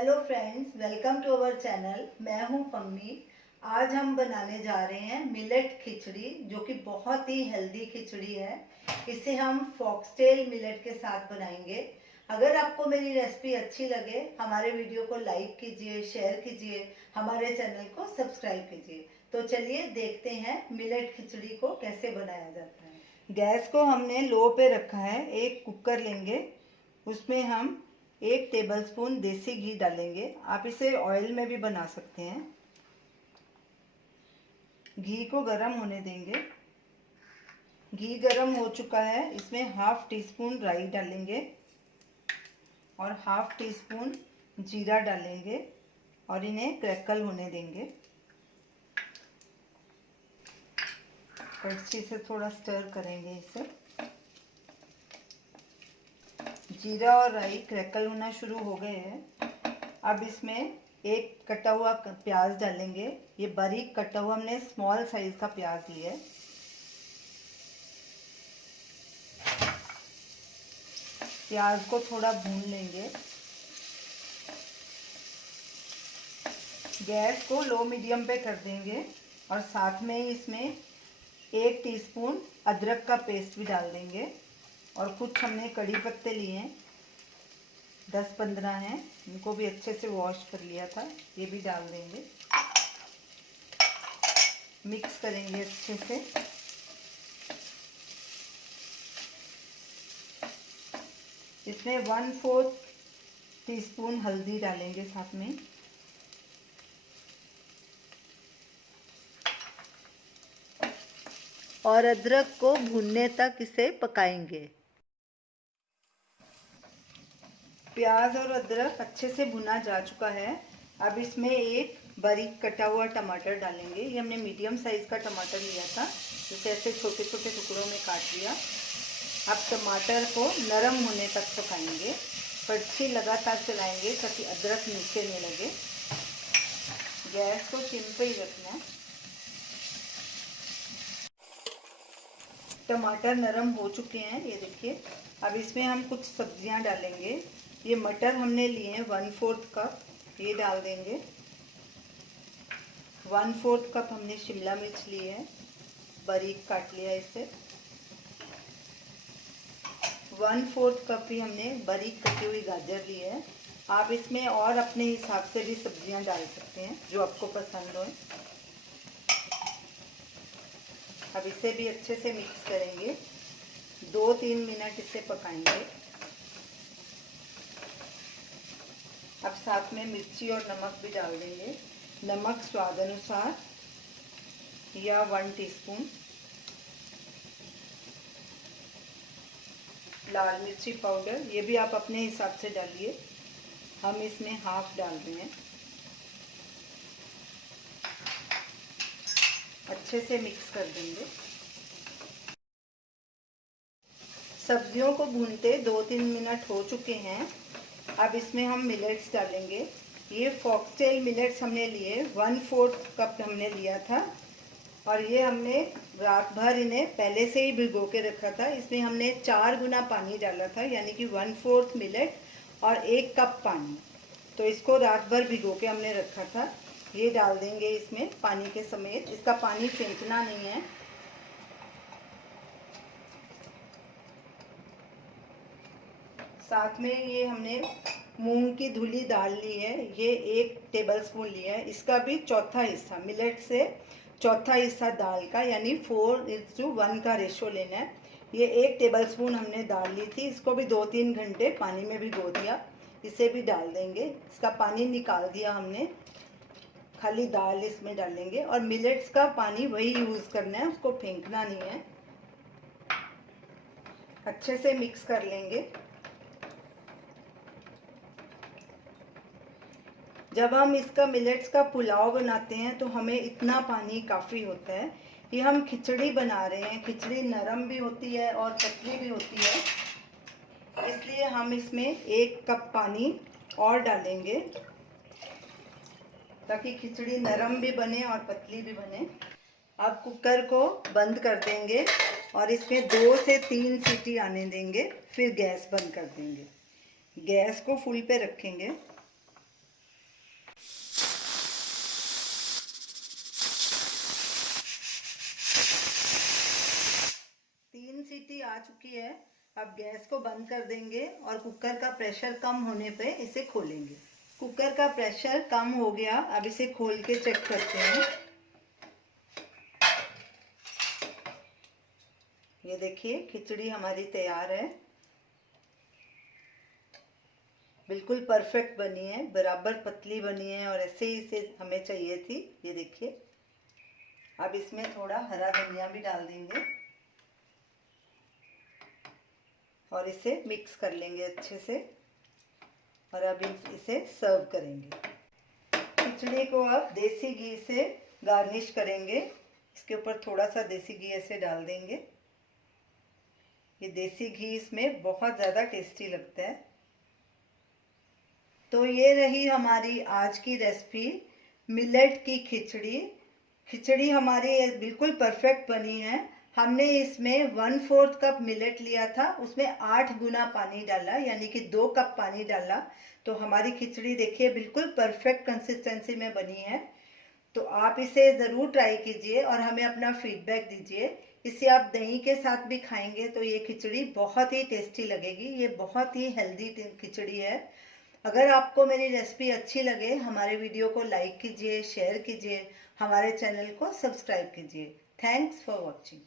Hello friends, welcome to our channel. मैं हूं पम्मी। आज हम बनाने जा रहे हैं मिलेट खिचड़ी, जो कि बहुत ही हेल्दी खिचड़ी है। इसे हम फॉक्सटेल मिलेट के साथ बनाएंगे। अगर आपको मेरी रेसिपी अच्छी लगे, हमारे वीडियो को लाइक कीजिए, शेयर कीजिए, हमारे चैनल को सब्सक्राइब कीजिए। तो चलिए देखते हैं मिलेट खिचड़ी को कैसे बनाया जाता है। गैस को हमने लो पे रखा है। एक कुकर लेंगे, उसमें हम 1 टेबलस्पून देसी घी डालेंगे। आप इसे ऑयल में भी बना सकते हैं। घी को गरम होने देंगे। घी गरम हो चुका है, इसमें 1/2 टीस्पून राई डालेंगे और 1/2 टीस्पून जीरा डालेंगे और इन्हें क्रैकल होने देंगे। कड़छी से थोड़ा स्टर करेंगे इसे। जीरा और राई क्रैकल होना शुरू हो गए हैं। अब इसमें एक कटा हुआ प्याज डालेंगे। ये बारीक कटा हुआ हमने स्मॉल साइज का प्याज लिया है। प्याज को थोड़ा भून लेंगे। गैस को लो मीडियम पे कर देंगे और साथ में ही इसमें 1 टीस्पून अदरक का पेस्ट भी डाल देंगे। और कुछ हमने कड़ी पत्ते लिए हैं, 10-15 हैं। इनको भी अच्छे से वॉश कर लिया था, ये भी डाल देंगे। मिक्स करेंगे अच्छे से। इसमें 1/4 टीस्पून हल्दी डालेंगे साथ में। और अदरक को भूनने तक इसे पकाएंगे। प्याज और अदरक अच्छे से भुना जा चुका है। अब इसमें एक बारीक कटा हुआ टमाटर डालेंगे। ये हमने मीडियम साइज का टमाटर लिया था, जिसे ऐसे छोटे छोटे टुकड़ों में काट लिया। अब टमाटर को नरम होने तक पकाएंगे। कड़छी लगातार चलाएंगे ताकि अदरक नीचे नहीं लगे। गैस को सिम पे ही रखना है। टमाटर नरम हो चुके हैं, ये देखिए। अब इसमें हम कुछ सब्जियां डालेंगे। ये मटर हमने लिए हैं 1/4 कप, ये डाल देंगे। 1/4 कप हमने शिमला मिर्च ली है, बारीक काट लिया इसे। 1/4 कप ही हमने बारीक कटी हुई गाजर ली है। आप इसमें और अपने हिसाब से भी सब्जियां डाल सकते हैं, जो आपको पसंद हो। अब इसे भी अच्छे से मिक्स करेंगे। 2-3 मिनट इसे पकाएंगे। अब साथ में मिर्ची और नमक भी डाल देंगे। नमक स्वाद अनुसार या 1 टीस्पून। लाल मिर्ची पाउडर, ये भी आप अपने हिसाब से डालिए। हम इसमें 1/2 डाल रहे हैं। अच्छे से मिक्स कर देंगे। सब्जियों को भूनते 2-3 मिनट हो चुके हैं। अब इसमें हम मिलेट्स डालेंगे। ये फॉक्सटेल मिलेट्स हमने लिए, 1/4 कप हमने लिया था। और ये हमने रात भर इन्हें पहले से ही भिगो के रखा था। इसमें हमने 4 गुना पानी डाला था, यानी कि 1/4 मिलेट और 1 कप पानी। तो इसको रात भर भिगो के हमने रखा था। ये डाल देंगे इसमें पानी के समेत। इसका पानी फेंकना नहीं है। साथ में ये हमने मूंग की धुली दाल ली है, ये 1 टेबलस्पून लिया है। इसका भी चौथा हिस्सा, मिलेट से चौथा हिस्सा दाल का, यानी 4:1 का रेशो लेना है। ये 1 टेबलस्पून हमने दाल ली थी, इसको भी 2-3 घंटे पानी में भिगो दिया। इसे भी डाल देंगे। इसका पानी निकाल दिया हमने, खाली दाल इसमें डालेंगे। और मिलेट्स का पानी वही यूज़ करना है, उसको फेंकना नहीं है। अच्छे से मिक्स कर लेंगे। जब हम इसका मिलेट्स का पुलाव बनाते हैं तो हमें इतना पानी काफ़ी होता है। ये हम खिचड़ी बना रहे हैं, खिचड़ी नरम भी होती है और पतली भी होती है, इसलिए हम इसमें 1 कप पानी और डालेंगे ताकि खिचड़ी नरम भी बने और पतली भी बने। अब कुकर को बंद कर देंगे और इसमें 2 से 3 सीटी आने देंगे, फिर गैस बंद कर देंगे। गैस को फुल पे रखेंगे। चुकी है। अब गैस को बंद कर देंगे और कुकर का प्रेशर कम होने पे इसे खोलेंगे। कुकर का प्रेशर कम हो गया, अब इसे खोल के चेक करते हैं। ये देखिए खिचड़ी हमारी तैयार है, बिल्कुल परफेक्ट बनी है, बराबर पतली बनी है और ऐसे ही इसे हमें चाहिए थी। ये देखिए। अब इसमें थोड़ा हरा धनिया भी डाल देंगे और इसे मिक्स कर लेंगे अच्छे से और अब इसे सर्व करेंगे। खिचड़ी को अब देसी घी से गार्निश करेंगे। इसके ऊपर थोड़ा सा देसी घी ऐसे डाल देंगे। ये देसी घी इसमें बहुत ज़्यादा टेस्टी लगता है। तो ये रही हमारी आज की रेसिपी, मिलेट की खिचड़ी। खिचड़ी हमारी बिल्कुल परफेक्ट बनी है। हमने इसमें 1/4 कप मिलेट लिया था, उसमें 8 गुना पानी डाला, यानी कि 2 कप पानी डाला। तो हमारी खिचड़ी देखिए बिल्कुल परफेक्ट कंसिस्टेंसी में बनी है। तो आप इसे ज़रूर ट्राई कीजिए और हमें अपना फीडबैक दीजिए। इसे आप दही के साथ भी खाएंगे तो ये खिचड़ी बहुत ही टेस्टी लगेगी। ये बहुत ही हेल्दी खिचड़ी है। अगर आपको मेरी रेसिपी अच्छी लगे, हमारे वीडियो को लाइक कीजिए, शेयर कीजिए, हमारे चैनल को सब्सक्राइब कीजिए। Thanks for watching.